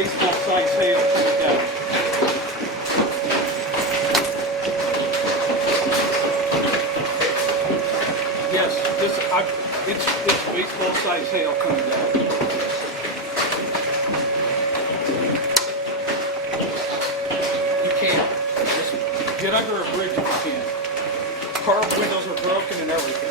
baseball size hail coming down. Yes, it's baseball size hail coming down. You can't. Just get under a bridge if you can. Car windows are broken and everything.